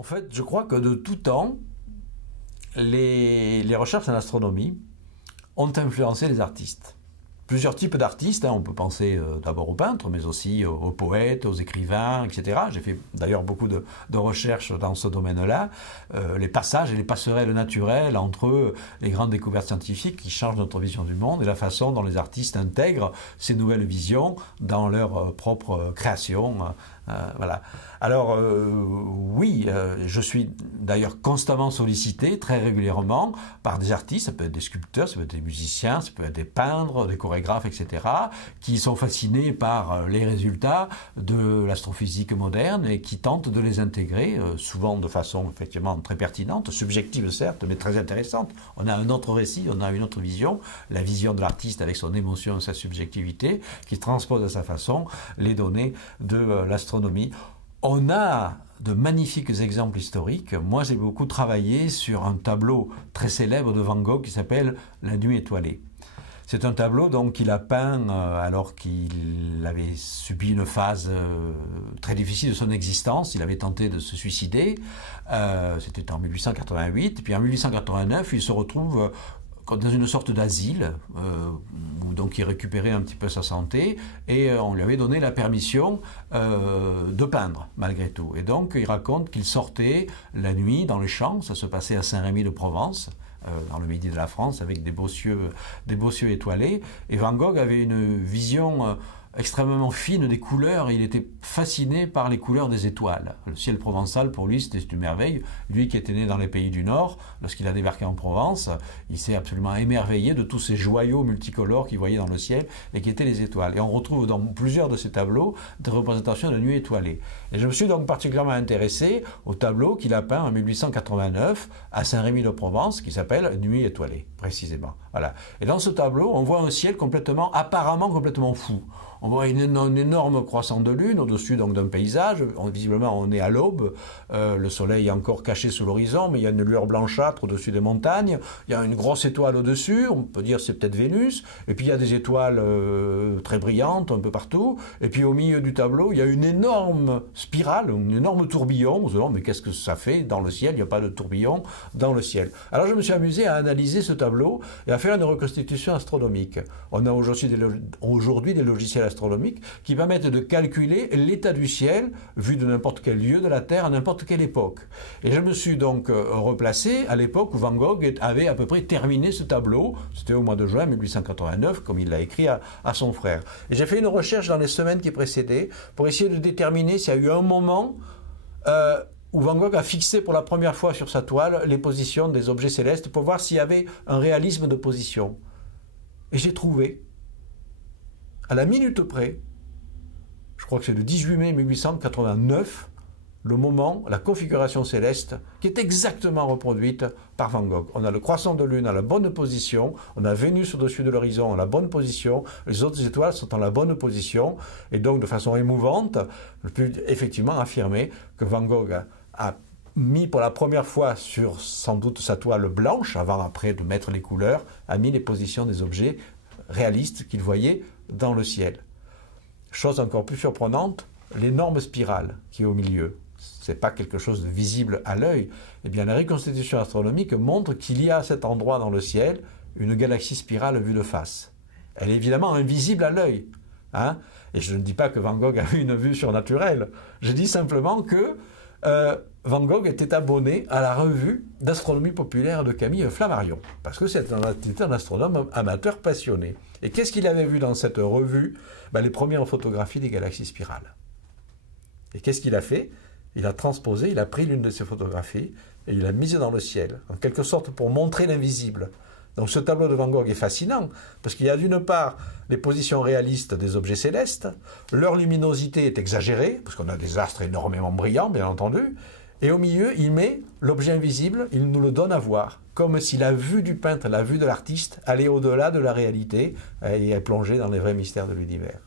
En fait, je crois que de tout temps, les recherches en astronomie ont influencé les artistes. Plusieurs types d'artistes, on peut penser d'abord aux peintres, mais aussi aux poètes, aux écrivains, etc. J'ai fait d'ailleurs beaucoup de recherches dans ce domaine-là. Les passages et les passerelles naturelles entre les grandes découvertes scientifiques qui changent notre vision du monde et la façon dont les artistes intègrent ces nouvelles visions dans leur propre création. Voilà. Alors oui, je suis d'ailleurs constamment sollicité, très régulièrement, par des artistes, ça peut être des sculpteurs, ça peut être des musiciens, ça peut être des peintres, des chorégraphes, etc., qui sont fascinés par les résultats de l'astrophysique moderne et qui tentent de les intégrer, souvent de façon effectivement très pertinente, subjective certes, mais très intéressante. On a un autre récit, on a une autre vision, la vision de l'artiste avec son émotion et sa subjectivité, qui transpose à sa façon les données de l'astronomie. On a de magnifiques exemples historiques. Moi, j'ai beaucoup travaillé sur un tableau très célèbre de Van Gogh qui s'appelle « La nuit étoilée ». C'est un tableau donc qu'il a peint alors qu'il avait subi une phase très difficile de son existence. Il avait tenté de se suicider. C'était en 1888. Et puis en 1889, il se retrouve dans une sorte d'asile, où donc il récupérait un petit peu sa santé, et on lui avait donné la permission de peindre, malgré tout. Et donc il raconte qu'il sortait la nuit dans les champs, ça se passait à Saint-Rémy-de-Provence, dans le midi de la France, avec des beaux cieux étoilés, et Van Gogh avait une vision extrêmement fine des couleurs, il était fasciné par les couleurs des étoiles. Le ciel provençal, pour lui, c'était une merveille. Lui qui était né dans les pays du Nord, lorsqu'il a débarqué en Provence, il s'est absolument émerveillé de tous ces joyaux multicolores qu'il voyait dans le ciel et qui étaient les étoiles. Et on retrouve dans plusieurs de ces tableaux des représentations de nuit étoilée. Et je me suis donc particulièrement intéressé au tableau qu'il a peint en 1889 à Saint-Rémy-de-Provence, qui s'appelle Nuit étoilée, précisément. Voilà. Et dans ce tableau, on voit un ciel apparemment complètement fou. On voit une énorme croissant de lune au-dessus donc d'un paysage. Visiblement, on est à l'aube. Le soleil est encore caché sous l'horizon, mais il y a une lueur blanchâtre au-dessus des montagnes. Il y a une grosse étoile au-dessus. On peut dire c'est peut-être Vénus. Et puis il y a des étoiles très brillantes un peu partout. Et puis au milieu du tableau, il y a une énorme spirale, un énorme tourbillon. On se demande mais qu'est-ce que ça fait dans le ciel? Il n'y a pas de tourbillon dans le ciel. Alors je me suis amusé à analyser ce tableau et à faire une reconstitution astronomique. On a aujourd'hui des logiciels astronomiques qui permettent de calculer l'état du ciel vu de n'importe quel lieu de la Terre à n'importe quelle époque. Et je me suis donc replacé à l'époque où Van Gogh avait à peu près terminé ce tableau. C'était au mois de juin 1889, comme il l'a écrit à son frère. Et j'ai fait une recherche dans les semaines qui précédaient pour essayer de déterminer s'il y a eu un moment où Van Gogh a fixé pour la première fois sur sa toile les positions des objets célestes pour voir s'il y avait un réalisme de position. Et j'ai trouvé, à la minute près, je crois que c'est le 18 mai 1889, le moment, la configuration céleste, qui est exactement reproduite par Van Gogh. On a le croissant de lune à la bonne position, on a Vénus au-dessus de l'horizon à la bonne position, les autres étoiles sont en la bonne position, et donc de façon émouvante, je peux effectivement affirmer que Van Gogh a mis pour la première fois sur sans doute sa toile blanche, avant après de mettre les couleurs, a mis les positions des objets réalistes qu'il voyait dans le ciel. Chose encore plus surprenante, l'énorme spirale qui est au milieu. Ce n'est pas quelque chose de visible à l'œil. Eh bien, la reconstitution astronomique montre qu'il y a à cet endroit dans le ciel une galaxie spirale vue de face. Elle est évidemment invisible à l'œil. Et je ne dis pas que Van Gogh a eu une vue surnaturelle. Je dis simplement que Van Gogh était abonné à la revue d'astronomie populaire de Camille Flammarion, parce que c'était un astronome amateur passionné. Et qu'est-ce qu'il avait vu dans cette revue? Les premières photographies des galaxies spirales. Et qu'est-ce qu'il a fait? Il a transposé, il a pris l'une de ces photographies et il l'a mise dans le ciel, en quelque sorte pour montrer l'invisible. Donc ce tableau de Van Gogh est fascinant, parce qu'il y a d'une part les positions réalistes des objets célestes, leur luminosité est exagérée, parce qu'on a des astres énormément brillants, bien entendu, et au milieu, il met l'objet invisible, il nous le donne à voir, comme si la vue du peintre, la vue de l'artiste allait au-delà de la réalité et est plongée dans les vrais mystères de l'univers.